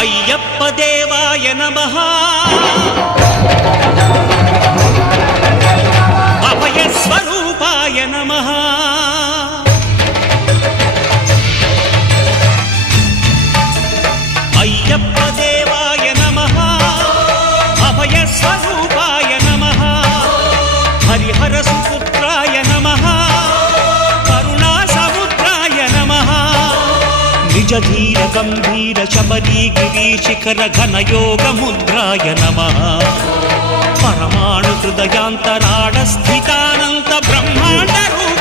అయ్యప్ప దేవాయ నమః అభయ స్వరూపాయ నమః అయ్యప్ప దేవాయ నమః అభయ స్వరూపాయ నమః హరిహర సుపుత్రాయ నమః కరుణా సముద్రాయ నమః నిజ ధీర గంభీర శబరీ గిరి శిఖర ఘన యోగ ముద్రాయ నమః పరమాణు హృదయాంతరాడ స్థితానంత బ్రహ్మాండ రూపాయ